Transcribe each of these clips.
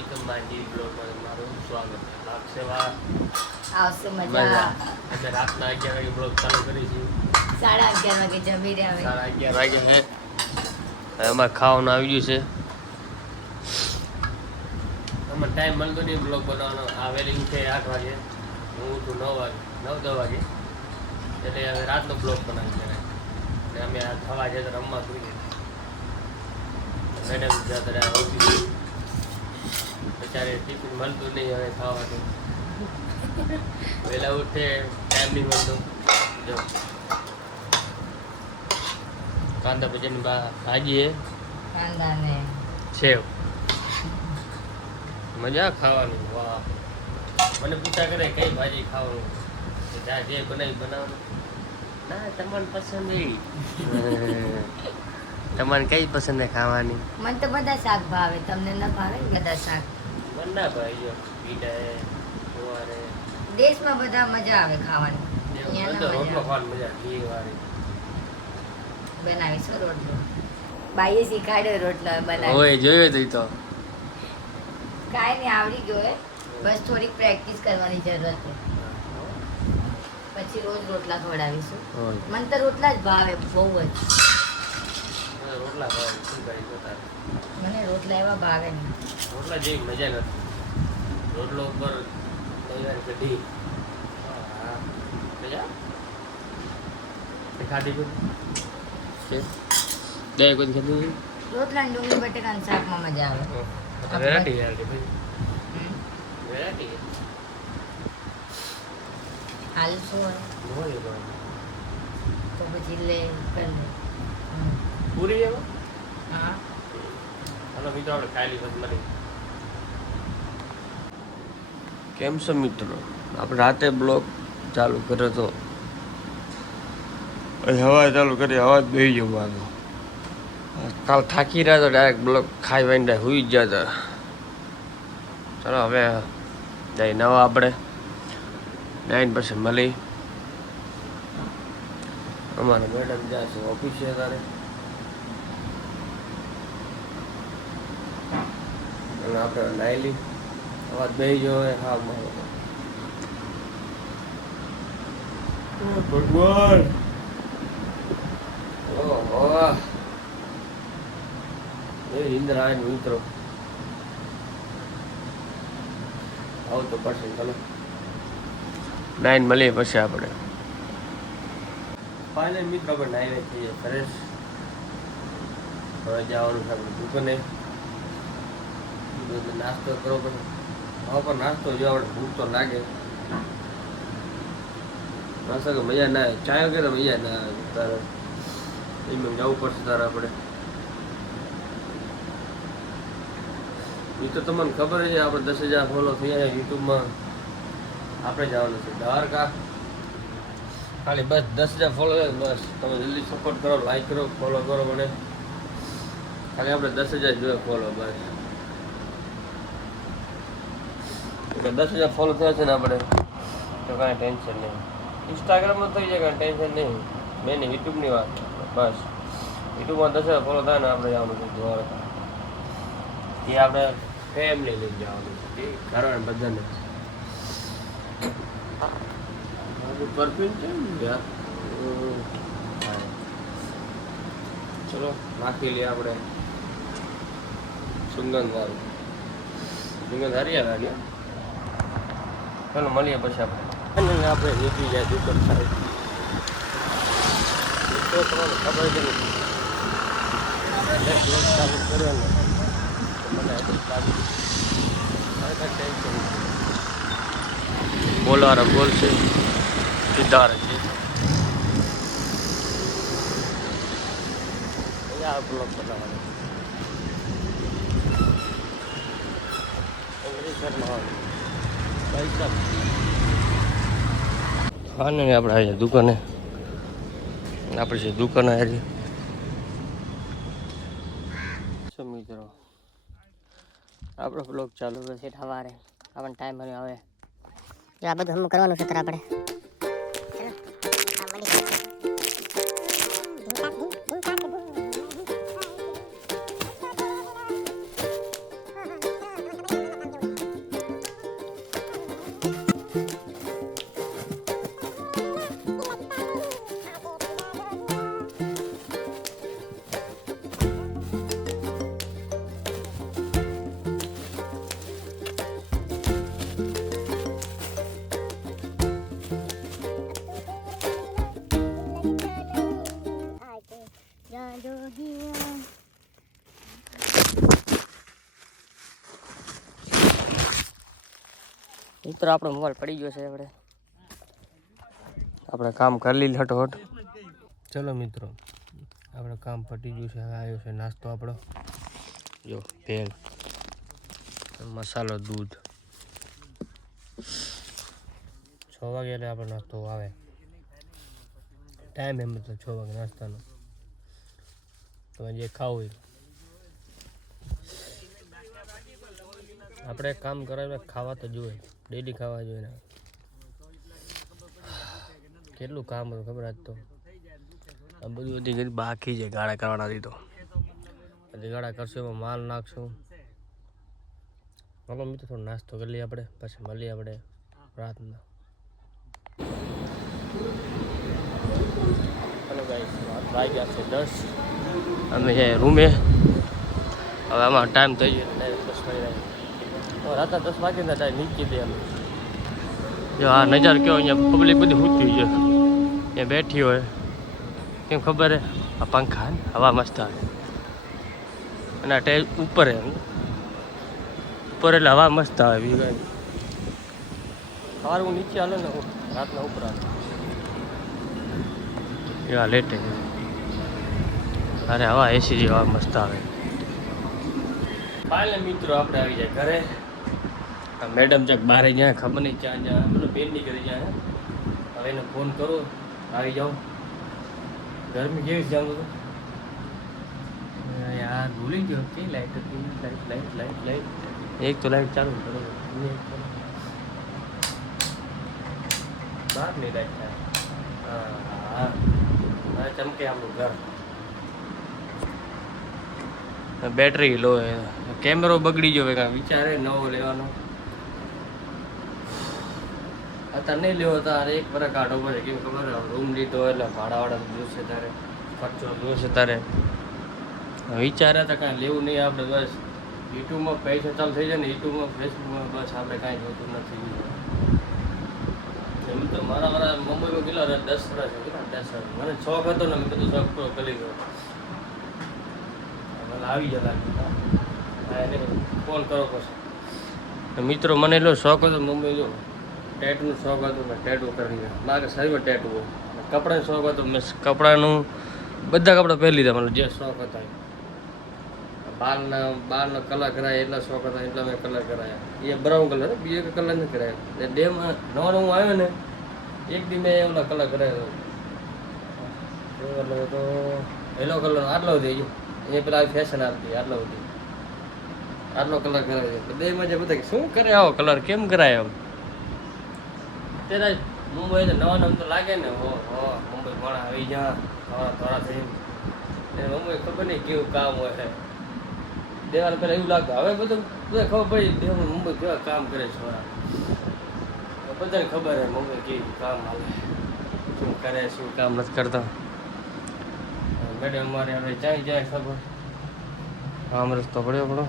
Welcome my new બ્લોગમાં મારું સ્વાગત છે. લાગસેવા આવશે મજા. અમે રાતના 11 વાગે બ્લોગ ચાલુ કરીશું. 11:30 વાગે જમી રહ્યા હવે. 11:30 વાગે છે. અમારે ખાવાનું આવી ગયું છે. અમારે ટાઈમ મળતો નહીં બ્લોગ બનાવવાનો. આ વહેલી ઉઠે 8 વાગે, હું ઉઠું 9 વાગે 9-10 વાગે, એટલે હવે રાતનો બ્લોગ બનાવી છે. અને અમે આ થવા જતા રમવા સુધી મેડમ જતા ઓફિસ બચારે ટિફિન મળતું નહીં હવે ખાવાનું. વહેલા ઉઠે ટાઈમ નહીં મળતો. જો કાંદા ભજીયાની ભાજી હે, કાંદા ને સેવ. મજા ખાવાની. વાહ, મને પૂછા કરે કઈ ભાજી ખાવાનું, જ્યાં જે બનાવી બનાવવાનું. ના તમને પસંદ એવી. તમારે કઈ પસંદ ખાવાની? મને તો બધા શાક ભાવે, તમને ન ભાવે બધા શાક? મને ના ભાઈ જો પીડા હે, ગોવાર હે. દેશમાં બધા મજા આવે ખાવાની. રોટલો ખાવાની મજા ઘી વાળી. બનાવીશું રોટલો. બાઈએ શીખાડ્યો રોટલો બનાવી. ઓય જોયો તો કાંઈ નહીં, આવડી ગયો હે. બસ થોડીક પ્રેક્ટિસ કરવાની જરૂર છે. પછી રોજ રોટલા ખવડાવીશું. મને તો રોટલા જ ભાવે બહુ જ. રોટલા ભાવે શું કરી જોતા. મને રોટલા એવા ભાવે નહીં. રોટલા જેવી મજા નથી. રોટલો ઉપર કઢી મજા ખાધી કોઈ દે કોઈ ખાધું. રોટલા ને ડુંગળી બટેકાનું શાકમાં મજા આવે. વેરાયટી ભાઈ વેરાયટી હાલ શું હોય તો પછી લે કરી લે. પૂરી એમાં હા, હાલો મિત્રો આપણે ખાઈ લીધું મળી. કેમ છો મિત્રો? આપણે રાતે બ્લોગ ચાલુ કર્યો હતો, હવા ચાલુ કરી, હવા જ બેસી જવાનો. કાલ થાકી રહ્યા તો ડાયરેક્ટ બ્લોગ ખાઈ વાઈને સુઈ જ ગયા હતા. ચાલો હવે જઈ નવા આપણે નાઈન પછી મળી. અમારા મેડમ જ્યાં છે ઓફિસે તારે, અને આપણે નાઈ લી. અવાજ બે જો હા મારો ભગવાન. ઓહો એ ઇન્દ્ર આવે મિત્રો આવું તો પડશે. ચાલો નાઈન મળીએ પછી આપણે ફાઇનલ મિત્રો આપણે નાઈને થઈએ ફ્રેશ. હવે જવાનું છે આપણે દુકાને. નાસ્તો કરવો પડે. હવે પણ નાસ્તો જો આપણે ભૂખ તો લાગે. નાસ્તો કે મજા ના આવે, ચાય વગેરે મજા ના આવે. તારે એમ જવું પડશે તારે આપણે. એ તો તમને ખબર છે આપણે 10,000 ફોલો થયા યુટ્યુબમાં. આપણે જવાનું છે દ્વારકા. ખાલી બસ 10,000 ફોલો બસ. તમે જલ્દી સપોર્ટ કરો, લાઈક કરો, ફોલો કરો મને. ખાલી આપણે 10,000 જોઈએ ફોલો બસ. 10,000 ફોલો થયા છે ને આપણે તો કાંઈ ટેન્શન નહીં. ઇન્સ્ટાગ્રામમાં થઈ જાય કાંઈ ટેન્શન નહીં. મેન યુટ્યુબની વાત બસ. યુટ્યુબમાં 10,000 ફોલો થાય ને આપણે જવાનું છે દ્વારકા. એ આપણે ફેમિલી લઈને જવાનું છે, ઘરવાળા બધાને. પરફ્યુમ છે ને યાર. ચલો નાખી લઈએ આપણે સુગંધ હારી આવે. ચાલો મળીએ પછી આપણે નીકળી જાય દુકાન સાહેબ. તો તમને ખબર છે ને ચાલુ કર્યો ને મને બોલવાના બોલશે સીધા છે. બ્લોગ બનાવવાનો હા ને આપણે આવી દુકાને. આપણે છે દુકાને હારી. મિત્રો આપણો બ્લોગ ચાલુ છે સવારે. આપણને ટાઈમ મળ્યો હવે આ બધું હમ કરવાનું છે આપણે. મિત્રો આપણો મોબાઈલ પડી ગયો છે. આપણે કામ કરી લીધું હટોહટ. ચલો મિત્રો, આપણે કામ પતી ગયું છે. હવે આવ્યો છે નાસ્તો આપણો. જો ભેળ, મસાલો, દૂધ. 6 વાગે એટલે આપણો નાસ્તો આવે. ટાઈમ એમ તો 6 વાગે નાસ્તાનો. તમે જે ખાવું હોય. આપણે કામ કરાવે ખાવા તો જોઈએ, ડેલી ખાવા જોઈએ ને. કેટલું કામ હતું ખબર આજ તો. આ બધું બધી બાકી છે. ગાળા કરવાના હતી તો હજી ગાળા કરશું, એમાં માલ નાખશું. ચાલો મિત્રો, થોડો નાસ્તો કરી લઈએ આપણે, પછી મળીએ આપણે રાતના. હેલો ગાઈસ, વાગ્યા છે 10. અમે જાય રૂમે. હવે આમાં ટાઈમ થઈ ગયો, ડાયરેક્ટ 10 વાગી જાય. રાતના 10 વાગે ને ડાયરેક્ટ નીકળી દઈએ અમે. જો આ નજારો કેવો, અહીંયા પબ્લિક બધી સૂતી છે, ત્યાં બેઠી હોય. કેમ ખબર હે? આ પંખા ને હવા મસ્ત આવે, અને આ ટેલ ઉપર હે, ઉપર એટલે હવા મસ્ત આવે. બીજું કાંઈ સવારે હું નીચે હાલે ને, રાતના ઉપર આવે. એવા લેટે, અરે હવા એસી જેવી હવા મસ્ત આવે. ફાઇનલ મિત્રો આપણે આવી જાય ઘરે. મેડમ ચાક બહાર જાય, ખબર નહીં ક્યાં જાય, મતલબ બેન ની કરી જાય. હવે એને ફોન કરો, આવી જાઓ. ગરમી કેવી છે? જાઉં યાર, ભૂલી ગયો કે લાઈટ હતી. લાઈટ એક તો લાઈટ ચાલુ કરો, બહાર નહીં લાઈટ થાય. હા, ચમકે આપણું ઘર. બેટરી લો, કેમેરો બગડી ગયો. કાંઈ વિચારે નવો લેવાનો. અત્યારે નહીં લેવો, તારે 1 વર્ષ કાઢો પડે. કેમ ખબર? રૂમ લીધો એટલે ભાડાવાળા જોશે, તારે ખર્ચો જોશે. તારે વિચારે તો કાંઈ લેવું નહીં આપણે. બસ યુટ્યુબમાં પૈસા ચાલુ થઈ જાય ને, યુટ્યુબમાં ફેસબુકમાં બસ આપણે કાંઈ જોતું નથી. એમ તો મારા મુંબઈમાં કેટલા 10 વર્ષ કેટલા 10 વર્ષ મને શોખ હતો ને, મેં બધું શોખ પૂરો કરી ગયો. આવી જાય એને ફોન કરો પછી. મિત્રો મને એટલો શોખ હતો મુંબઈ, જો ટેટુનો શોખ હતો, મેં ટેટુ કરી મારે શરીરમાં ટેટુ હોય. કપડાનો શોખ હતો, મેં કપડાનું બધા કપડાં પહેરી લીધા. મને જે શોખ હતા. બારના કલર કરાયા, એટલા શોખ હતા, એટલા મેં કલર કરાયા. એ બ્રાઉન કલર, બીજો કલર નથી કરાયા. ડેમાં નવાનો હું આવ્યો ને, એક દી મેં એવડા કલર કરાયો. કલર તો યલો કલર આટલો થઈ ગયો. એ પેલા ફેશન આવતી આટલો બધી, આટલો કલર કરાવે છે. બે મજા બધા શું કરે આવો કલર, કેમ કરાય? એમ ત્યારે મુંબઈ નવા નામ તો લાગે ને. હો મુંબઈ પણ આવી જા થોડા થઈ મુંબઈ ખબર નહીં કેવું કામ હોય છે. દેવાલ પેલા એવું લાગતું, હવે બધું ખબર પડી મુંબઈ કેવા કામ કરે છે. બધાને ખબર છે મુંબઈ કેવું કામ હાલે, શું કરે શું કામ નથી કરતા. મેડમ અમારે હવે જાય ખબર. આમ રસ્તો પડ્યો પડો,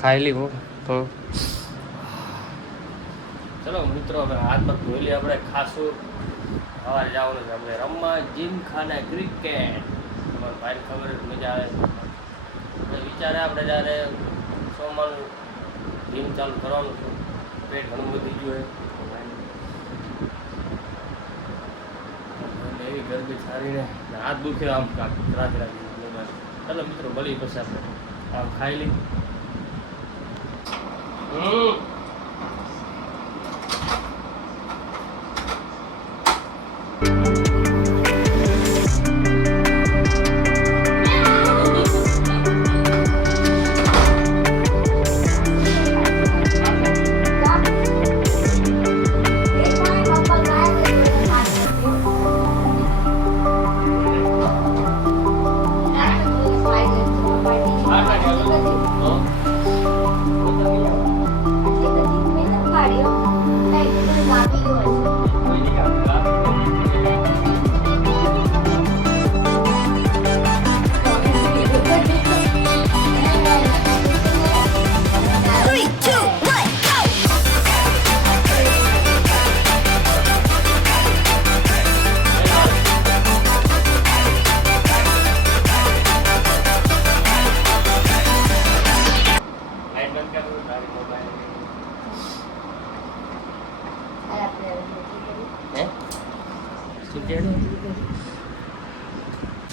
ખાઈ લીધું તો. ચલો મિત્રો, હવે હાથ પગ ધોઈ લઈએ આપણે. ખાસું સવારે જવાનું છે આપણે રમવા જીમખાના ક્રિકેટ. તમારા ભાઈને ખબર મજા આવે. વિચારે આપણે જ્યારે સોમવારનું જીમ ચાલુ કરવાનું છે. પેટ ઘણું વધી ગયું હોય, એવી ગરમી સારીને હાથ દુખે આમ રાખી. ચાલો મિત્રો, ભલે પછી આપણે આમ ખાઈ લઈ.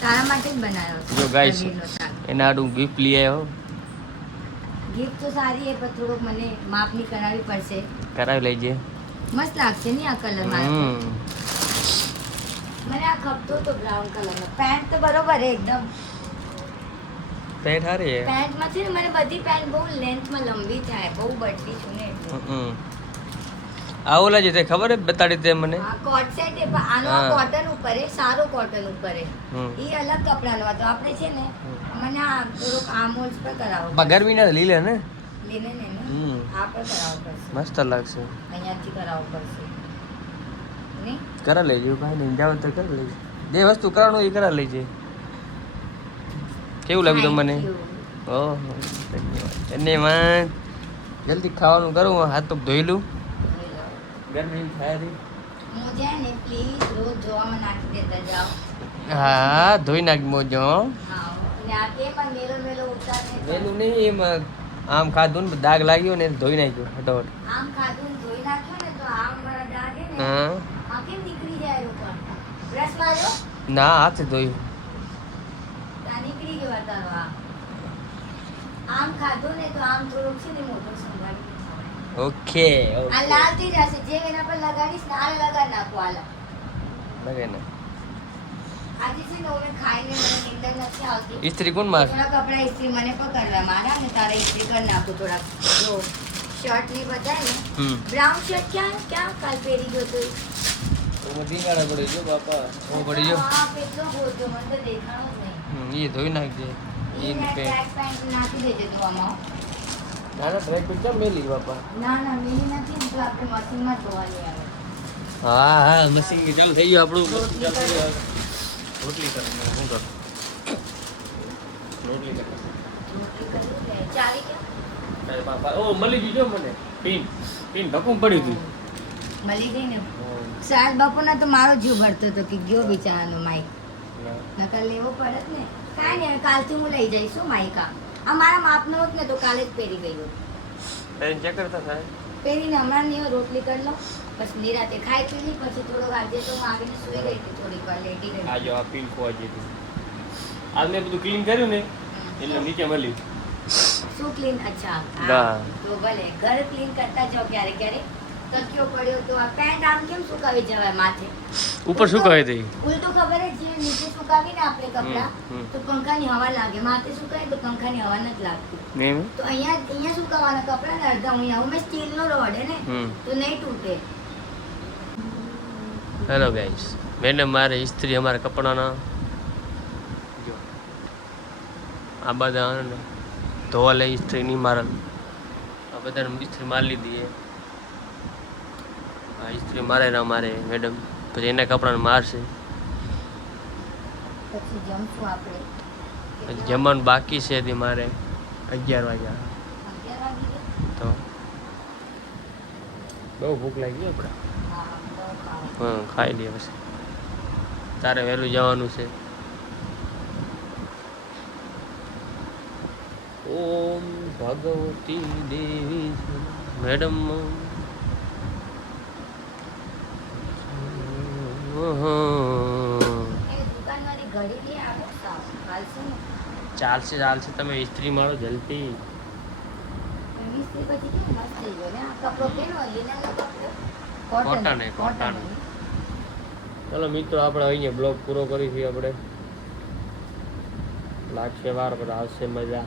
તારા માટે જ બનાવ્યો છે જો ગાઈસ પનીરનો શાક. એના આડું ગિફ્ટ લઈ આવ્યો ગિફ્ટ તો સારી છે પણ થોડોક મને માપની કરાવવી પડશે. કરાવી લેજે મસ્ત લાગશે ને આ કલર મારા હમ પર. મને આ ખપતો તો બ્રાઉન કલરનો. પેન્ટ તો બરોબર છે એકદમ. પેન્ટ હારી હે પેન્ટમાં છે ને મને બધી પેન્ટ બહુ લેન્થમાં લંબી થાય, બહુ બટલી છું ને એટલે. આ ઓલા જે તે ખબર હે બતાડી તે મને આ કોટ સેટ છે પણ આનો હા. કોટન ઉપર છે, સારો કોટન ઉપર છે. હમ. એ અલગ કપડાનો હતો. આપણે છે ને મને આ થોડોક આમોલ્સ પર કરાવો પણ ગરમીના લીલે ને લીને ને હમ. આ પર કરાવવો પડશે. મસ્ત લાગશે અહીંયાથી કરાવવો પડશે નહીં? કરા લેજો ભાઈ નહીં જાવ તો કરી લેજો જે વસ્તુ કરવાનું એ કરા લેજે કેવું લાગ્યું તમને Thank you. ઓહો ધન્યવાદ ધન્યવાદ જલ્દી ખાવાનું કરું હાથ પગ ધોઈ લઉં ગરમી થાય રહી મુझे ने प्लीज रोज જોવામાં નાખી દેતા જાઓ. હા ધોઈ નાખ મોજો હા ને આ કે પણ મેલો મેલો ઉતારને વેલું નહીં એમાં આમ ખાધું ને દાગ લાગ્યો ને ધોઈ નાખ્યું ફટાફટ આમ ખાધું ને ધોઈ નાખ્યો ને તો આમ મારા ડાઘે ને હા આ કેમ નીકળી જાય ઉપર? બ્રશ માર્યો ના હાથે ધોયું ત્યાં નીકળી ગયો તારો આ. આમ ખાધું ને તો આમ થોડુંક છે ને મોટો સંભાળી ખાવાય. ઓકે આ લાલ થઈ જશે. જેમ એના પર લગાડીશ ને આને લગાડી નાખો આલા. લગે ને આજે છે ને હું ખાઈને મને નીંદર નથી આવતી. ઇસ્ત્રી કોણ માર થોડા કપડા ઇસ્ત્રી મને પકડવા મારા ને તારે ઇસ્ત્રી કરી નાખું થોડાક. જો શર્ટ ની બતાય ને હમ બ્રાઉન શર્ટ ક્યાં ક્યાં કાલ પહેરી ગયો તો દીંગાડા પડી જો બાપા ઓ પડી જો આ કેટલો ગોતો મને તો દેખાણો જ નહીં. એ ધોઈ નાખજે ઈ ને ટ્રેક પેન્ટ નાખી દેજે ધોવામાં. ના ના ટ્રેક પેન્ટ મેલી બાપા ના ના મેલી નથી ને તો આપણે મશીનમાં જ ધોવાની આવે. હા હા મશીન ચાલુ થઈ ગયું આપણું મશીન ચાલુ થઈ ગયું રોટલી કરે શું કરું રોટલી કરે રોટલી કરવી છે. ચાલી ક્યાં? તારે બાપા ઓ મળી ગયું જો મને પિન પિન ભકું પડ્યું હતું મળી ગઈ ને. સાત બપોરના તો મારો જીવ ભરતો હતો કે ગયો બિચારાનો માઈક. નકર લેવો પડત ને. કાંઈ નહીં હવે કાલથી હું લઈ જઈશ હો માઈકા. આ મારા માપનો હોત ને તો કાલે જ પહેરી ગઈ હોત. ચેક કરતા થાય પહેરીને હમણાં નહીં રોટલી કરી લો બસ નિરાતે ખાઈ પી લી. પછી થોડોક આજે તો હું આવીને સુઈ ગઈ હતી થોડીક વાર લેટી ગઈ. આ જો આ પિન ખોવા જેતું આજ મેં બધું ક્લીન કર્યું ને એટલે નીચે મળ્યું શું ક્લીન? અચ્છા ના. હા તો ભલે ઘર ક્લીન કરતા જાઓ ક્યારેક ક્યારેક. તકિયો પડ્યો તો આ પેન્ટ આમ કેમ સુકાવી જવાય માથે? ઉપર શું કહે તે ઉલટું ખબર જ જે નીચે સુકાવીને આપણે કપડા હમ. તો પંખાની હવા લાગે. માથે સુકાય તો પંખાની હવા નથી લાગતી. નહીં તો અહીંયા સુકાવાના કપડા ને અડધા અહીંયા હું સ્ટીલનો રોડ હે ને તો નહીં તૂટે. હેલો ગાઈસ મેડમ મારે ઇસ્ત્રી અમારા કપડાના જો આ બધા ને ધોવા લે ઇસ્ત્રી નહીં મારે આ બધાને ઇસ્ત્રી મારી લીધી આ ઇસ્ત્રી મારે ના મારે મેડમ પછી એના કપડાને મારશે પછી જમશું આપણે. પછી જમવાનું બાકી છે તે મારે 11 વાગ્યા 11 વાગી ગયા? તો બહુ ભૂખ લાગી આપણે હા બહુ ખાવા. હા ખાઈ લઈએ પછી તારે વહેલું જવાનું છે ઓમ ભગવતી દેવી મેડમ એ દુકાનવાળી ઘડી લઈ આવો સાવ હાલશે ને. ચાલશે ચાલશે તમે ઇસ્ત્રી મારો જલ્દી મિસ્ત્રી પછી કેવું મસ્ત થઈ ગયો ને. આ કપડો કેનો લીનાનો કપડો? કોટન હે, કોટન. ચલો મિત્રો આપણે અહીંયા બ્લોગ પૂરો કરીશું આપણે લાગશે વાર પર આવશે મજા